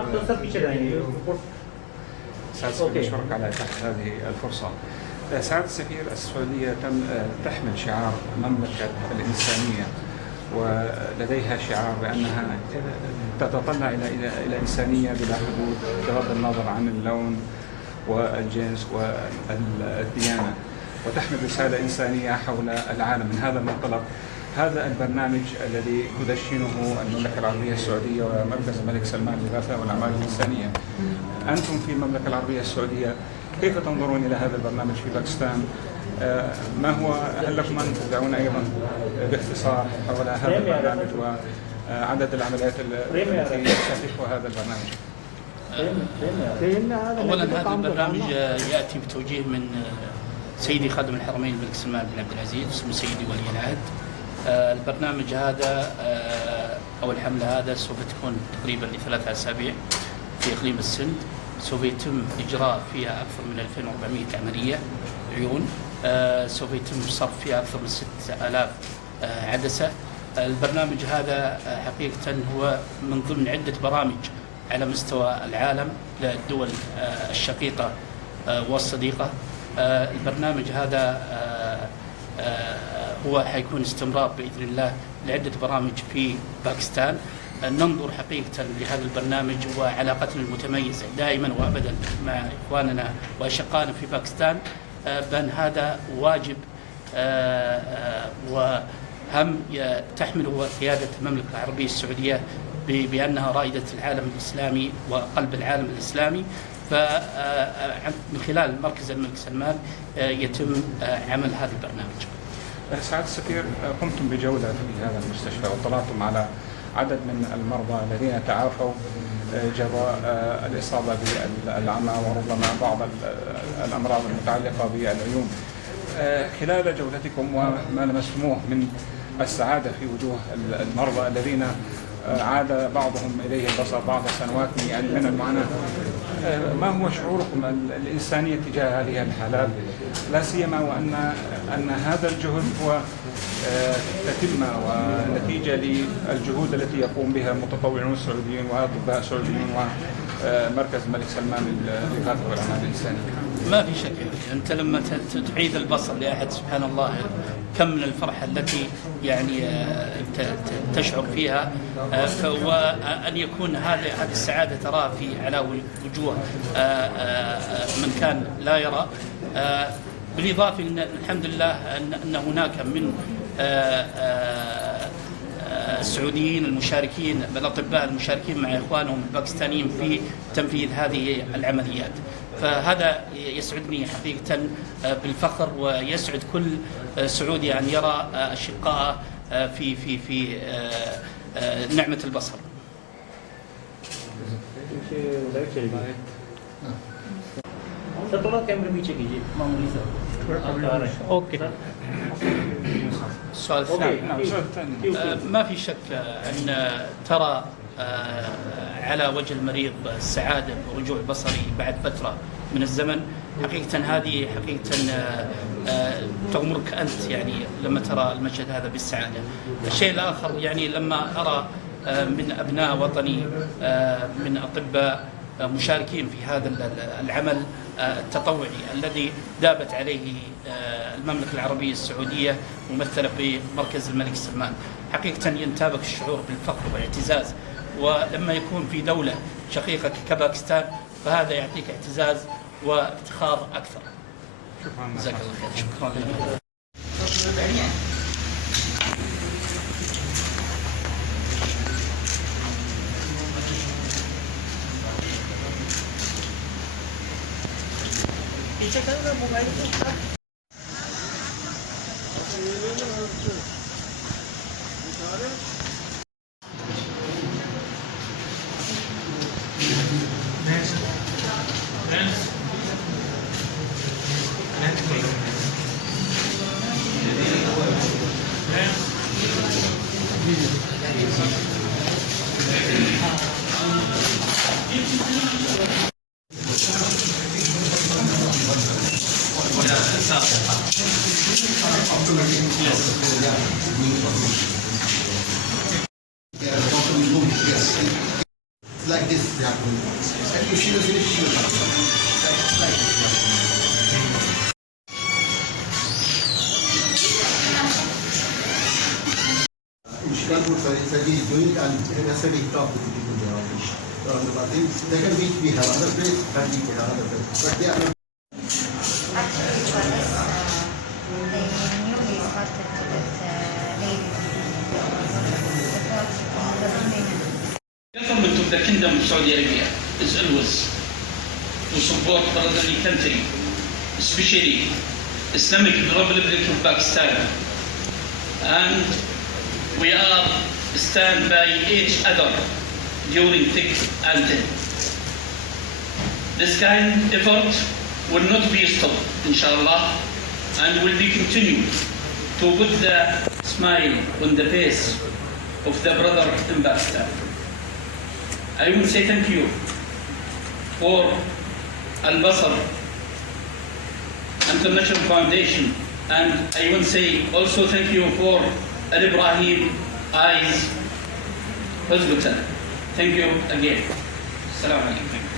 आप तो सर पीछे रहेंगे रिपोर्ट। سعادة السفير أشكرك على إتاحة هذه الفرصة. سعادة السفير، السعودية تحمل شعار مملكة الإنسانية، ولديها شعار بأنها تتطلع إلى إنسانية بلا حدود بغض النظر عن اللون والجنس والديانة، وتحمل رسالة إنسانية حول العالم. من هذا المنطلق هذا البرنامج الذي تدشنه المملكة العربية السعودية ومركز الملك سلمان للإغاثة والأعمال الإنسانية. أنتم في المملكة العربية السعودية كيف تنظرون إلى هذا البرنامج في باكستان؟ ما هو، هل لكم أن تدعون أيضا باختصار حول هذا البرنامج وعدد العمليات التي يستهدفها هذا البرنامج؟ أولا هذا البرنامج يأتي بتوجيه من سيدي خادم الحرمين الملك سلمان بن عبد العزيز اسمه سيدي ولي العهد. البرنامج هذا أو الحملة هذا سوف تكون تقريبا ل3 أسابيع في إقليم السند. سوف يتم إجراء فيها أكثر من 2400 عملية عيون. سوف يتم صرف فيها أكثر من 6000 عدسة. البرنامج هذا حقيقة هو من ضمن عدة برامج على مستوى العالم للدول الشقيقة والصديقة. البرنامج هذا هو حيكون استمرار بإذن الله لعدة برامج في باكستان. ننظر حقيقة لهذا البرنامج وعلاقتنا المتميزة دائما وأبدا مع إخواننا وأشقائنا في باكستان بأن هذا واجب وهم تحمله قيادة المملكة العربية السعودية بأنها رائدة العالم الإسلامي وقلب العالم الإسلامي. فمن خلال مركز الملك سلمان يتم عمل هذا البرنامج. سعادة السفير، قمتم بجولة في هذا المستشفى واطلعتم على عدد من المرضى الذين تعافوا جراء الإصابة بالعمى وربما بعض الأمراض المتعلقة بالعيون. خلال جولتكم وما لمستموه من السعادة في وجوه المرضى الذين عاد بعضهم إليه البصر بعد سنوات من المعاناة، ما هو شعوركم الإنساني تجاه هذه الحالات، لا سيما وأن هذا الجهد هو تتمة ونتيجة للجهود التي يقوم بها متطوعون سعوديون وأطباء سعوديون ومركز الملك سلمان للإغاثة والأعمال الإنسانية؟ ما في شك، أنت لما تعيد البصر لأحد سبحان الله كم من الفرحة التي يعني تشعر فيها، وأن يكون هذه السعادة تراها على وجوه من كان لا يرى. بالإضافة إن الحمد لله أن هناك من السعوديين المشاركين بالأطباء المشاركين مع إخوانهم الباكستانيين في تنفيذ هذه العمليات. فهذا يسعدني حقيقة بالفخر، ويسعد كل سعودي أن يرى أشقائه في نعمة البصر. السؤال الثاني. ما في شك أن ترى على وجه المريض السعادة ورجوع بصري بعد فترة من الزمن. حقيقة هذه حقيقة تغمرك أنت يعني لما ترى المشهد هذا بالسعادة. الشيء الآخر يعني لما أرى من أبناء وطني من أطباء مشاركين في هذا العمل التطوعي الذي دابت عليه المملكة العربية السعودية ممثلة بمركز الملك سلمان، حقيقة ينتابك الشعور بالفخر والاعتزاز. ولما يكون في دولة شقيقة كباكستان فهذا يعطيك اعتزاز وافتخار أكثر. شكرا. جزاك الله خير. شكرا لك. Like this happen. And if she will finish, she will come. Like this. Chicago Study is doing and necessarily talk with the people there but they can meet, we have other place, can meet in another place. But they are not. Actually, for us, they newly started with ladies. The government of the Kingdom of Saudi Arabia is always to support brotherly country, especially Islamic Republic of Pakistan. And we are stand by each other during thick and thin. This kind of effort will not be stopped, inshallah, and will be continued to put the smile on the face of the brother in Pakistan. I will say thank you for Al-Basr International Foundation, and I will say also thank you for Al-Ibrahim Eyes Hospital. Thank you again. Assalamu alaikum.